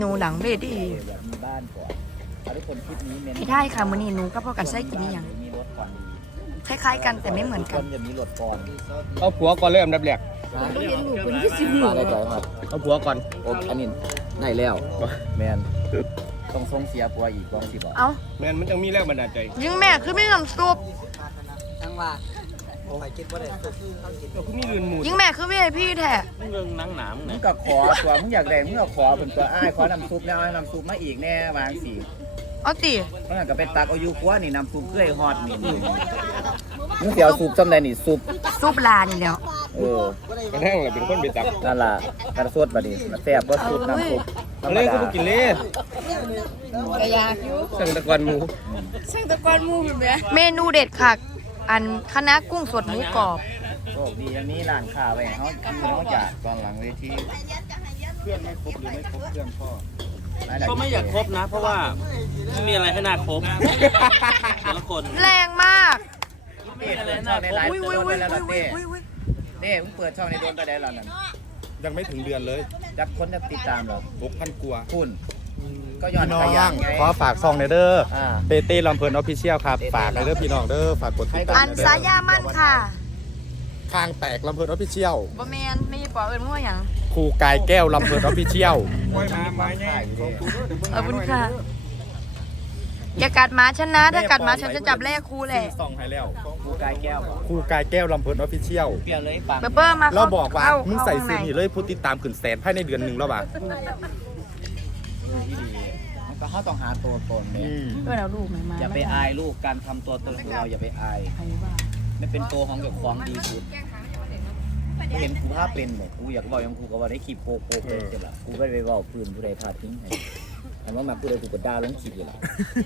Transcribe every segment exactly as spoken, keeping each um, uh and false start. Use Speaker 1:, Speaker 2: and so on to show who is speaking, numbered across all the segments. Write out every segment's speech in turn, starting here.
Speaker 1: หนูหลังเวที
Speaker 2: แบบมีบ้านก่อนเอาทุกคนคลิปนี้เน้น
Speaker 1: ไม่ได้ค่ะมื้อนี้หนูก็พอกันใส่กินนี่ยัง
Speaker 2: มีรถก่อนดี
Speaker 1: คล้ายๆกันแต่ไม่เหมือนกัน
Speaker 2: จะมีรถก่อน
Speaker 3: เอาผัวก่อนเริ่มดับแรก
Speaker 1: เห็นหนูคนที่สิบหนู
Speaker 2: มาได้ใจมาก
Speaker 3: เอาผัวก่อน
Speaker 2: โอ้อันนี้ได้แล้วแมนต้องส่งเสียปัวอีกกองสิบอ่ะ
Speaker 1: เอ้า
Speaker 3: แม่นมันต้องมีแรงบันดาลใจ
Speaker 1: ยิงแม่คือไม่น้ำซุป
Speaker 4: ทั้งว่าไปคิดว่าได้ต้องกิน
Speaker 3: เราก็มีเรือนหมู
Speaker 1: ยิงแม่คือไม่ให้พี่แท้
Speaker 3: เรื่องนังหนาม
Speaker 2: มึ
Speaker 3: เนี่
Speaker 2: ง
Speaker 3: ย
Speaker 2: ก็ขอตัวมึงอยากแดงมึงก็ขอเป็นตัวอ้ายขอน้ำซุปแล้วเอาน้ำซุปมาอีกแน่วางสิ
Speaker 1: เอาติ
Speaker 2: เพราะงั้นก็ไปตักเอาอยู่ครัวนี่น้ำซุปเกลือฮอดนี่มึงเสียวซุปจำได้นี่ซุป
Speaker 1: ซุปลานี่แล้ว
Speaker 2: เออ
Speaker 3: กระทั่งเราเป็นคนไปตัก
Speaker 2: นั่นล่ะกระสวดบัดนี้มันแซ่บก็ซุปน้ำซุปธรรม
Speaker 3: เลยก็
Speaker 2: ดา
Speaker 3: ต้องกินเลย
Speaker 1: กระยากอยู่
Speaker 3: สั่งตะกอนหมู
Speaker 1: ช่างตะกอนมูเมนูเด็ดค่ะอันคณะกุ้งสดหมูกรอบ
Speaker 2: โชคดีอันนี้ร้านค้าไว้เขาเขาอยากตอนหลังเวที
Speaker 3: เพื่อนไม่ครบหรือไม่ครบเพื่อนพ่อ
Speaker 5: ก็ไม่อยากครบนะ เพราะว่าไม่มีอะไรให้น่าครบแต่ละคน
Speaker 1: แรงมาก
Speaker 2: เปิดช่องในไลฟ์
Speaker 1: อุ้ย
Speaker 2: โด
Speaker 1: อุ้ย
Speaker 2: น
Speaker 1: อุ้
Speaker 2: ไป
Speaker 1: ย
Speaker 2: แล้ว
Speaker 1: อุ้
Speaker 2: ล่ะ
Speaker 1: ย
Speaker 2: เต้
Speaker 1: อุ้ยอุ้ย
Speaker 2: เต้มึงเปิดช่องในโดนไปได้แล้วนั่น
Speaker 6: ยังไม่ถึงเดือนเลย
Speaker 2: จักคนจะติดตามเหรอ
Speaker 6: หกพันกว่า
Speaker 2: คุณก็ย้อน
Speaker 6: พี่น้
Speaker 2: ข
Speaker 6: อง
Speaker 2: ยันไง
Speaker 6: ขอฝากซองในเด้อ
Speaker 2: อ่า
Speaker 6: เต้เต้ลำเพลินออฟฟิเชียลครับ ฝากในเด้อพี่น้องเด้อ ฝากกดติดตาม
Speaker 1: อัน
Speaker 6: ในเด้
Speaker 1: สายามั่นค่ะ
Speaker 6: คางแตกลำเพลินออฟฟิเชียล
Speaker 1: บ่แมนไม่ปอเอิญมั่วหยัง
Speaker 6: ครูกายแก้วลำเพลินออฟฟิเชียล
Speaker 3: ไว้มาไม้แง่
Speaker 1: ขอบคุณค่ะอย่ากัดหมาฉันนะถ้ากัดหมาฉันจะจับแลกครูแหละ
Speaker 6: ซองให้แล้ว
Speaker 2: ครูกายแก้วบอก
Speaker 6: ครูกายแก้วลำเพลินออฟฟิเชียล
Speaker 2: เปลี่ยนเลยปัง
Speaker 1: เบอร์เบอร์มา
Speaker 6: เราบอกว่า
Speaker 1: เข้
Speaker 6: มึงใส่
Speaker 1: เข้า
Speaker 6: ซื้อ
Speaker 1: ข้างใน
Speaker 6: นี่เลยผู้ติดตามขึ้นแสนภายในเดือนหนึ่งแล้วบ่ะ
Speaker 2: ที่ดีมันก็เขาต้องหาตัวตนเนี่ย
Speaker 1: เพื่อนเอาลูกไหมมา
Speaker 2: อย่าไปอายลูกการทำตัวตนของเราอย่าไปอาย
Speaker 1: ใครว่า
Speaker 2: ไม่เป็นตัวของเจ้าของดีสุดกูเห็นครูภาพเป็นบอกกูอยากบอกยังครูก็ว่าได้ขีดโปโปเป็นเสร็จละกูก็ไปบอกปืนผู้ใดพาทิ้งให้แต่ว่ามาผู้ใดกูก็ด่าลงขีดอยู่ละ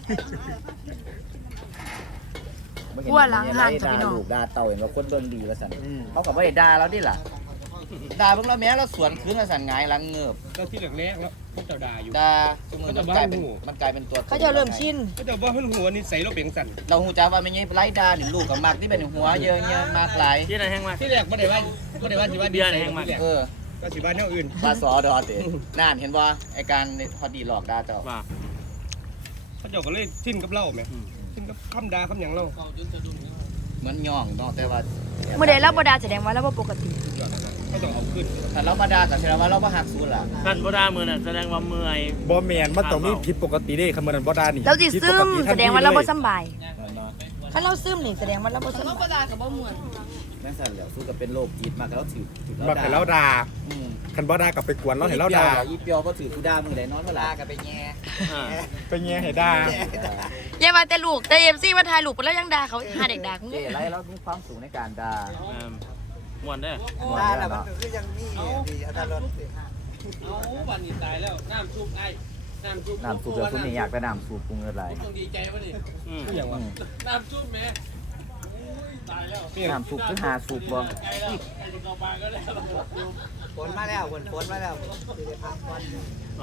Speaker 1: กลัวหลังหันจ้ะ
Speaker 2: ด่า
Speaker 1: พี่น้อง
Speaker 2: ลูกด่าเต่าเห็นว่าคนเบิ่งดีว่าสันเขากับว่าได้ด่าเราดิล่ะด่าเบิ่งแล้วแม้เราสวนคืนว่าสันหงายหลังเงือบ
Speaker 3: ก็ที่แรกๆแล้วก็จะด่าอยู่
Speaker 2: ด่าสมมติมันกลายเป็นมันกลายเป็นตัวตน
Speaker 1: เขาจะเริ่มชิน
Speaker 3: ก็จะว่าเพื่อนหัวนี่ใส่เราเปล่งสั่น
Speaker 2: เราหูจ้าว่าไม่ใช่ไล่ด่าหรือลูกกับมากที่เป็นหัวเยอะเยอะมากหลาย
Speaker 5: ที่ไหนแห้งมา
Speaker 3: ที่แรกไม่ได้ว่าไม่ได้ว่าที่ว่า
Speaker 5: เบียร์ไหนแห้งมา
Speaker 2: เออ
Speaker 3: ก็สิว่าแนวอื่น
Speaker 2: ปลาสอดอเตะน่านเห็นว่าไอการพอดีหลอกด่าเจ้า
Speaker 5: ว่า
Speaker 3: เขาเจ้าก็เลยทิ้นกับเราไหมทิ้นกับคำด่าคำหยังเรา
Speaker 2: เหมือนย่องเนาะแต่ว่า
Speaker 1: เมื่อใดเราบ่ดาแสดงว่าเราบ่ปกติ
Speaker 3: เขาต้องเอาขึ้น
Speaker 2: ถ้าเรามาด่ากันแสดงว่าเราบ่หักสูนล่ะ
Speaker 5: ท่านบ่ได้มือน่ะแสดงว่าเมื่อย
Speaker 6: บอแมนมันต้องมีผิดปกติเด้คำเมือนบอดานี่
Speaker 1: เราสิ
Speaker 6: ผิ
Speaker 1: ซึ
Speaker 6: ปก
Speaker 1: ม
Speaker 6: ติ
Speaker 1: แสดงว่าเราบ่
Speaker 6: ทันทีลย
Speaker 1: สำบายถ้าเราซึมนี่แสดงว่าเราบ่สำบาย
Speaker 2: แม่งสั่นแล้วสู้กับเป็นโรคจิตมากแล้วถือถือ
Speaker 6: บักให้เราด่า
Speaker 2: อืม
Speaker 6: คันบอดากับไปกวนเราให้เราด่า
Speaker 2: อีเปียวก็ถือกูด่ามึงได้นอนเมื่อไหร่
Speaker 4: ลากันไปแง่
Speaker 5: อ่า
Speaker 6: ไปแง่ให้ด่า
Speaker 1: อย่ามาแต่ลูกแต่ เอ็ม ซี มาถ่ายลูกไปแล้วยังด่าเขาหาเด็กด่าเขา
Speaker 2: เจ๊ไรเรามีความสูงในการด่า
Speaker 5: อ่าม่วนได้อ
Speaker 4: ลาแล้วมันคือยังมีดีอัตราลด
Speaker 5: เอาวันนี้ตายแล้วน้ำซุปไอ้น้ำซุป
Speaker 2: น้ำสูบเดี๋ยวคุณนี่อยากได้น้ำสูบปรุงอะไร
Speaker 5: ต้องดีใจวะนี่อืม
Speaker 3: อย่างว่า
Speaker 5: น้ำซุปแม่ตายแล้ว
Speaker 2: น้ำสูบคือหาสูบบ่
Speaker 5: ไกลแล้วไอ้ตัวบางก็แล้ว
Speaker 4: ฝนมาแล้วฝนฝนมาแล้วดีเลยพักวัน
Speaker 5: เอา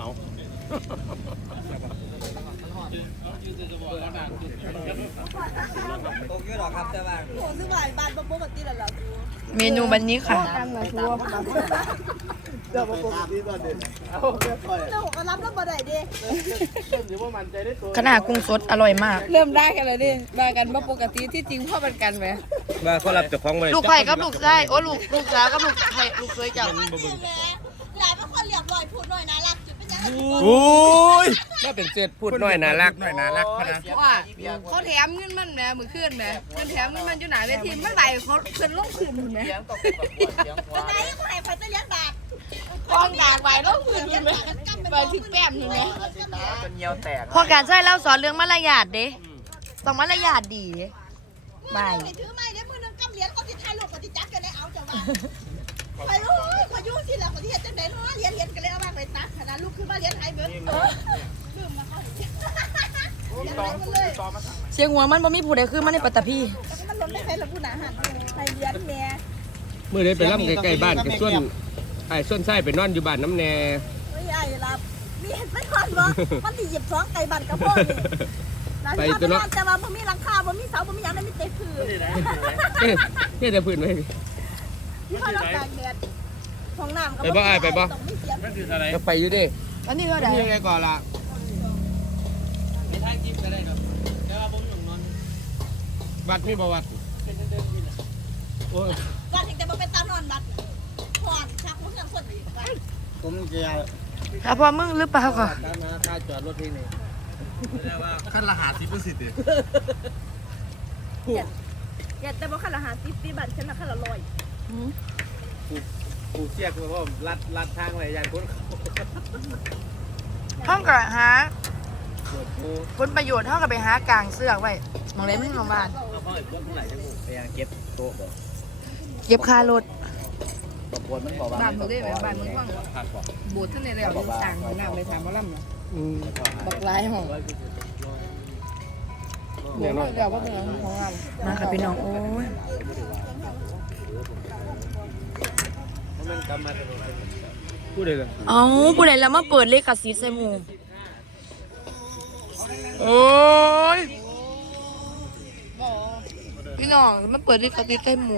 Speaker 4: ตกเยอะหรอครับแต่ว่า
Speaker 1: เมนูวันนี้ค่ะ
Speaker 4: เดี๋ยวผมดีก่อนดิเอาเดี๋ยวค่อย
Speaker 1: ขนาดกุ้งสดอร่อยมาก
Speaker 7: เริ่มได้กันเลยดิได้กันว่าปกติที่จริงพ่อเป็นกันไหม
Speaker 3: ว่าเขารับเจ้าของไว้
Speaker 1: ลูกไผ่กับลูกไส้โอ้ลูกลูกสาวกับลูกไผ่ลูกเคยจับ
Speaker 8: หลายเป็นคนเรียบร้อยพูดหน่อยนะรักจุดเป็นยังไง
Speaker 6: โอ้ย
Speaker 3: ถ้าเป็นเศษพูดน้อยน่ารัก
Speaker 6: หน่อยน่ารักพะนะ
Speaker 7: ว่าเขาแถมเงินมันแหมมือขึ้นแหมเงินแถมเงินมันอยู่ไหนเวทีเมื่อไหร่เขาขึ้นลงขึ้นแหม
Speaker 2: เสียงต้องเป็นประกวดเสียงควา
Speaker 8: ไหน
Speaker 2: ย
Speaker 8: กูให้ไฟจะเลี้ยงบาท
Speaker 7: กองดากไว้ลงขึ้นแหมไปถึงแป้มนี่แหม
Speaker 2: จนเงียวแตก
Speaker 1: พอการใช้เล่าสอนเรื่องมารยาทเด้ต้องมารยาทดีบาย
Speaker 8: มือถือไม่เดี๋ยวมือนึงกำเหรียญเขาติดไทยลูกเขาติดจักกันเลยเอาจังหวะไปลูกขอยุ่งสิแล้วเขาที่เห็นจังไหนเนาะเหรียญเหรียญกันเลยเอาบ้างไปตักขนาดลูกคือมาเหรียญไทยเบิร์ดลืมมาเขาเหรียญไทยมันเลย
Speaker 1: เสียงหัวมันบ่มีผู้ใดคือมันในปัตตภี
Speaker 8: มันล้นได้ใครละผู้หนาหันไทยเหรียญแม่
Speaker 3: เมื่อได้ไปร่ำใกล้ๆบ้านกับส่วนไอ้ส่วนไส้ไปนอนอยู่บ้านน้ำแน่
Speaker 8: ไม่ใหญ่รับมีเห็นไม่ควันบ่มันที่หยิบสองไก่บันกระโปงไปตัวนั้นแต่ว่าบ่มีหลังคาบ่มีเสาบ่มีหยังได้มีแต่พื้น
Speaker 3: เฮ้ยเฮ้ยแต่พื้นไว้
Speaker 8: ที่เขาเราแตกแดดห้องน้ำก็
Speaker 3: ไปบ่อ้ายไปบ่
Speaker 8: ต้องมีเสียง
Speaker 5: ไม่ถืออะไร
Speaker 3: ก็ไปอยู่ดิ
Speaker 8: ไ
Speaker 1: อันนี้เท่าไหร่
Speaker 3: นี่ยังไงก่อนล่ะ
Speaker 5: ในทางจิ๊บก็ได้ครับแต่ว่าผมต้องนอน
Speaker 3: วัดมีบ่วัดโอ้ย
Speaker 8: ก่อนถึงจะมาเป็นตามนอนบัดพอดชักมุ้งยังคนอีกว่า
Speaker 4: ผมจะ
Speaker 1: ถ้าพอมึงหรือเปล่าค่ะ
Speaker 3: ตามมาค่าจอดรถที่นี่
Speaker 6: ขั้นละหาสิบเปอร์เซ็นต์ดิ
Speaker 8: อย่าแต่ว่าขั้นละหาสิบปีบัตรฉันละขั้นละร้อย
Speaker 3: กูเสียกว่าลัดลัดทางไว้ยานคน
Speaker 1: ห้องกระหา
Speaker 3: ปวดกู
Speaker 1: ผลประโยชน์เท่ากับไปหากลางเสือกไว้มองเลยไม่มองบ้าน
Speaker 5: เอาเข้าอีกพวกเท่าไหร่จังหวะ
Speaker 2: ไปยังเก็บโต๊ะบ่
Speaker 1: เก็บค่ารถ
Speaker 2: บางคนมันบอกว่า
Speaker 7: บ้านมึงได้ไหมบ้านมึงว่าง
Speaker 5: พักก่อน
Speaker 7: บูดท่านในแล้วสั่งของน้ำเลยถามว่าล่ำเนาะ
Speaker 3: อืม
Speaker 7: บักลายห้องบูดเดี๋ยวว่าเป็นของงาน
Speaker 1: มาค่ะพี่น้องโอ้ย
Speaker 3: มันกลับมาพูดเลยเลย
Speaker 1: เอาผู้ใดแล้วมาเปิดเลขสิทธิ์ใส่หมูโอ้ยพี่น้องมาเปิดเลขสิทธิ์ใส่หมู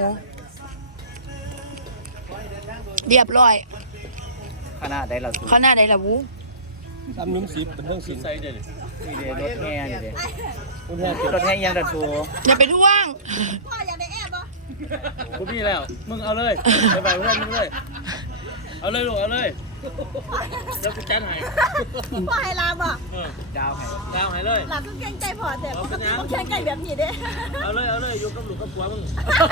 Speaker 1: เรียบร้อย
Speaker 2: ขนาดได้เรา
Speaker 1: เขาหน้าไหนล่ะวู
Speaker 3: ตามนุ่มสิบเป็นเรื่องสิน
Speaker 5: ใส่เดี๋ยวนี้
Speaker 2: นี่เดี๋ยวรถแห่นี่เดี๋ยว
Speaker 3: คุณแท้
Speaker 2: รถแห่ยังดัดโชว์
Speaker 1: อย่าไปท่วง
Speaker 8: พ่ออยากได้แอบบ่
Speaker 5: กูมีแล้ว มึงเอาเลยไปไปเพื่อนมึงเลย เอาเลยลูกเอาเลยเดี๋ยวกูจัดให้
Speaker 8: พ่อให้ลาบ่
Speaker 5: เออ
Speaker 2: ดาวให้
Speaker 5: ดาวให้เลย
Speaker 8: หลับต้องเกรงใจพ่อแต่ปกติต้องเกรงใจแบบนี้เด้
Speaker 5: เอาเลยเอาเลยอยู่กับลูกกับผัวมึง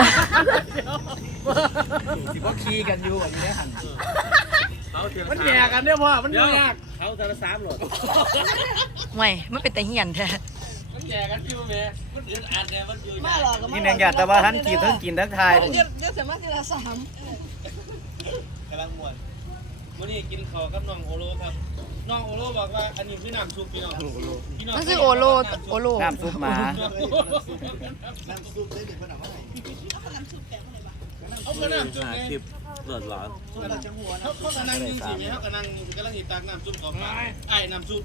Speaker 2: สิว่าขี่กันอยู่อันนี้หัน
Speaker 5: เขาเถียง
Speaker 3: มันแย่กันเนี่ยพ่อมัน
Speaker 5: เดี๋ยวย
Speaker 3: าก
Speaker 5: เขาแต่ละสามโหลด
Speaker 1: ไม่มันเป็นแต่เหียนแท้
Speaker 5: มันแย่กันอยู่แม่มันอึดอัดเนี่ยมันอยู่
Speaker 7: มาหรอก
Speaker 2: นี่แมงหยาดแต่ว่าท่านกีบทั้งกินทั้งทาย
Speaker 7: เดี๋ยวเดี๋ยวเสร็จมาทีละสาม
Speaker 5: กำลังม่วนวันนี้กินข้าวกับน้องโอโลครับน้องโอโลบอกว่าอันนี้คือน้ำซุปพี่น้องพี่น้อง
Speaker 1: มันคือโอโลโอโล
Speaker 2: น้ำซุปหมา
Speaker 5: เอาไปน้ำซุปไง
Speaker 6: คลิปเลือดหลาน
Speaker 5: เขาเขากำลังยิงสิแม่เขากำลังกำลังหิตากน้ำซุปของมาไอ้น้ำซุป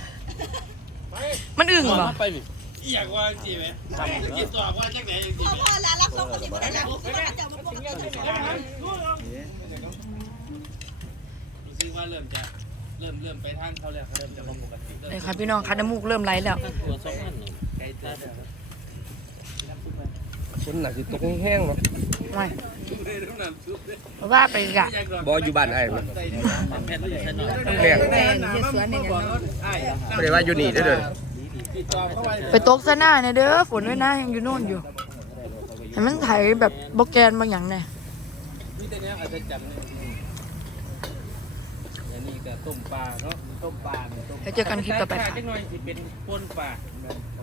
Speaker 1: มันอึ่งเหรอ
Speaker 5: ไปมิอยากว่าสิแม่กินตัวว่าจักไหนสิ
Speaker 8: พ่อ
Speaker 5: แม่
Speaker 8: พ่อลารับส่งคนที่บ่ได้รับส่งก็จะมาปกติ
Speaker 5: รู้สึกว่าเริ่มจะเริ่มเริ่มไปทางเขาแล้วเขาเริ่มจะมาปกติ
Speaker 1: เลยค่ะพี่น้องคันน้ำมูกเริ่มไหลแล้ว
Speaker 5: ตัวสองอันหนึ่งไก่ตา
Speaker 3: คนหนักสิตกแห้งๆเนาะ
Speaker 1: ไม่ว่าไปกะ
Speaker 3: บ่อยู่บ้านไอ้มัน
Speaker 5: แพทย์อยู่ชั้นหน่อย
Speaker 3: แรง
Speaker 7: แต่เฮ็ดสวนเนี่ยนะ
Speaker 3: ไม่ได้ว่าอยู่นี่ได้อเด้อ
Speaker 1: ไปตกซะหน้าเนี่ยเด้อฝนด้วยนะยังอยู่โน่นอยู่เห็นมันไถแบบโบแกนบางอย่างเนี่ย
Speaker 5: วิธีนี้อาจจะจำเนี่ยอันนี้ก็ต้มปลาเนาะต้มปลาต้ม
Speaker 1: แล้วเจอกันคลิปต่อไปค่ะ
Speaker 5: จักหน่อยสิเป็นป่นปลา